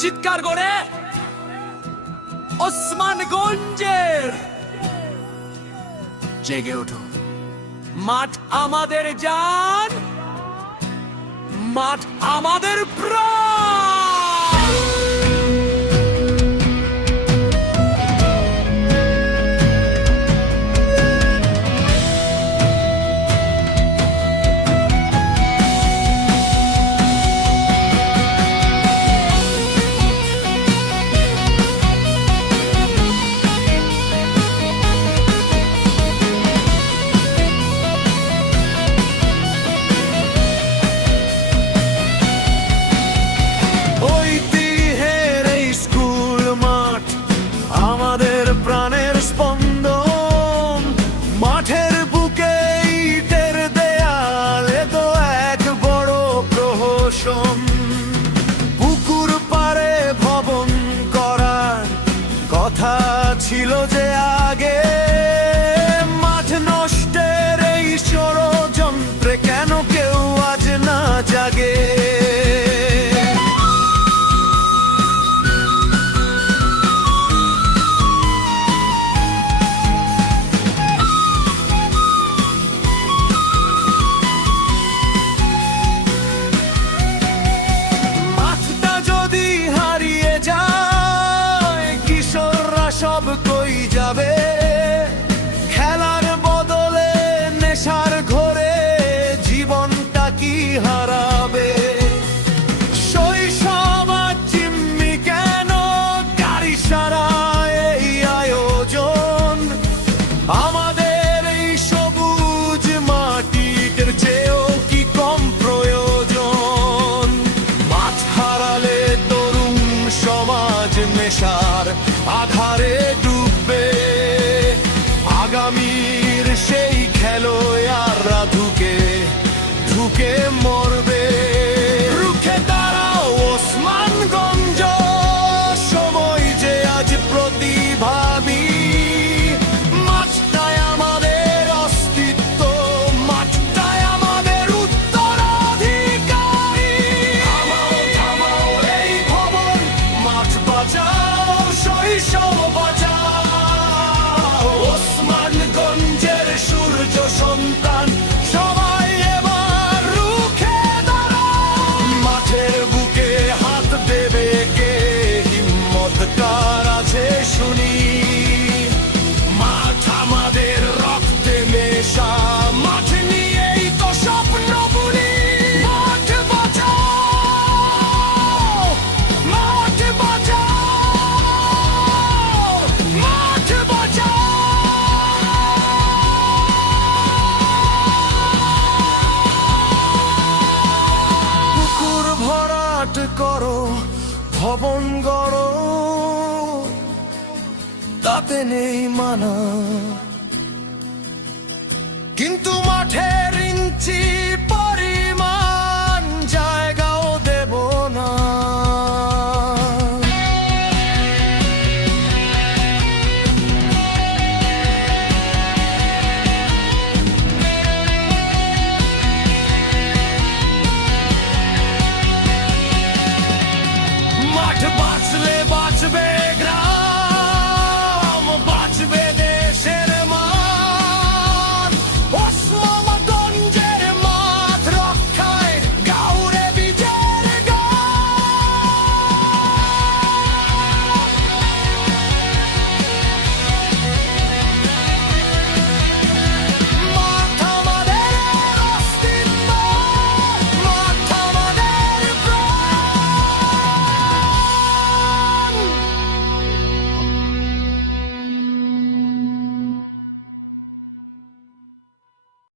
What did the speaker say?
চিৎকার করে ওসমানগঞ্জের জেগে ওঠো। মাঠ আমাদের জান, মাঠ আমাদের প্রাণ। প্রাণের স্পন্দন, মাঠের বুকে ইটের দেয়ালে তো এক বড় প্রহসন। পুকুর পাড়ে ভবন করার কথা ছিল যে আগে, মাঠ নষ্টের এই ষড়যন্ত্রে কেন কেউ আজ না জাগে? সব কই যাবে খেলার বদলে নেশার ঘোরে, জীবনটা কি হারাবে? শৈশব চিম্মি কেন গাড়ি সারা এই আয়োজন, আমাদের এই সবুজ মাটির চেয়েও কি কম প্রয়োজন? মাঠ হারালে তরুণ সমাজ নেশার আধারে ডুববে, আগামীর সেই খেলোয়াড়রা ধুকে ধুকে মরবে। রুখে দাঁড়াও ওসমানগঞ্জ, সময় যে আজ প্রতিভাবী। মাঠটাই আমাদের অস্তিত্ব, মাঠটাই আমাদের উত্তরাধিকারী। থামাও থামাও এই ভবন, মাঠ বাঁচাও, শৈশব বাঁচাও। ওসমানগঞ্জের সূর্য সন্তান সবাই এবার রুখে দাঁড়াও। মাঠের বুকে হাত দেবে কে, হিম্মত কার আছে শুনি? মাঠ আমাদের রক্তে মেশা, মাঠ নিয়েই তো স্বপ্ন বুনি। মাঠ বাঁচাও, মাঠ বাঁচাও, মাঠ বাঁচাও। পুকুর ভরাট করো, ভবন গড়ো, তাতে নেই মানা, কিন্তু মাঠের ইঞ্চি